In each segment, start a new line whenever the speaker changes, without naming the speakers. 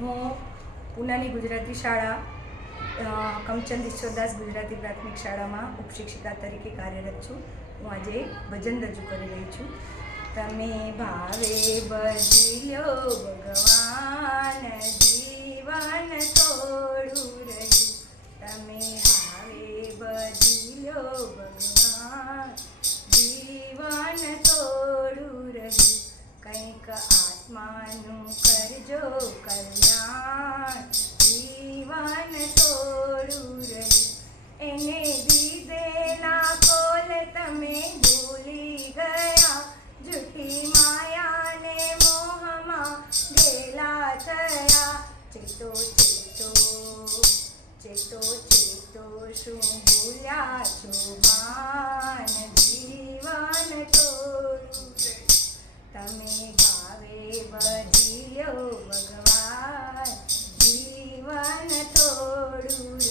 હું પુનાની ગુજરાતી શાળા કમચંદ ઈશ્વરદાસ ગુજરાતી પ્રાથમિક શાળામાં ઉપશિક્ષિકા તરીકે કાર્યરત છું. હું આજે ભજન રજૂ કરી રહી છું. તમે ભાવે બદલ્યો ભગવાન, જીવન તોડું રહ્યું તમે ભાવે બદલ્યો ભગવાન. આત્માનું કરજો કલ્યાણ. જીવન થોડું રહ્યું એને દીધેલા કોલ તમે ભૂલી ગયા. જૂઠી માયાને મોહમાં ગેલા થયા. ચેતો ચેતો ચેતો ચેતો શું ભૂલ્યા છો માન? જીવન રે તમે જીવન થોડું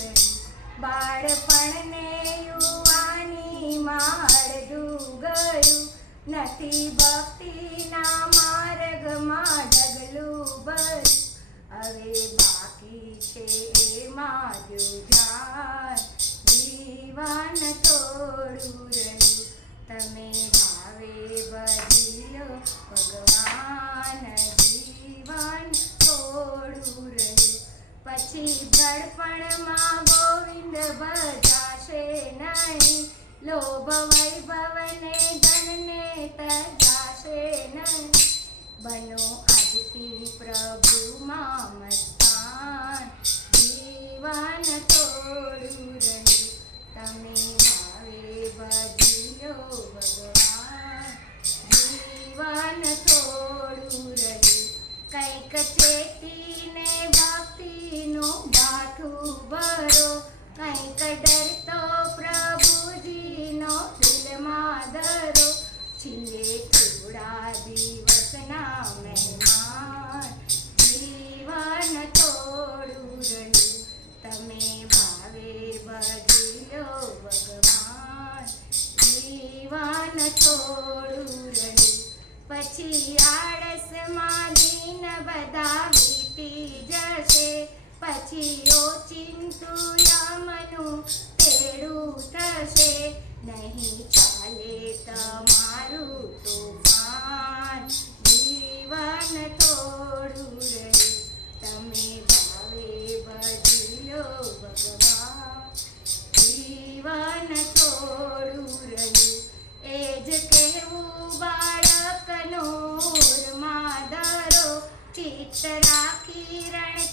બાળપણને યુવાનીમાં અડધું ગયું નથી ભક્તિના માર્ગમાં ડગલું બસ હવે બાકી છે એમાં જો ધ્યાન, જીવન થોડું ગળપણમાં ગોવિંદ ભજાશે નહીં. લોભ વૈભવને ધનને તજાશે નહીં. બનો આજથી પ્રભુમાં મસ્તાન. જીવન તોડું રહ્યું. તમે ભાવે બદલ્યો ભગવાન. જીવન તોડું રહ્યું. કંઈક ચેતીને ભક્તિનો કંઈક ડરતો પ્રભુજીનો દિલમાં દરો છીએ થોડા દિવસના મહેમાન. જીવન થોડું રહ્યું. તમે ભાવે બદલ્યો ભગવાન. જીવન થોડું રહ્યું. પછી આળસમાં દિન બધા વીતી જશે. પછી થશે નહીં ચાલે તમારું તોફાન. જીવન થોડું રહી તમે ભાવે ભજી ભગવાન. જીવન થોડું રહ્યું એ જ કહેવું બાળકનો માદરો ચિત્ત રાખી રણે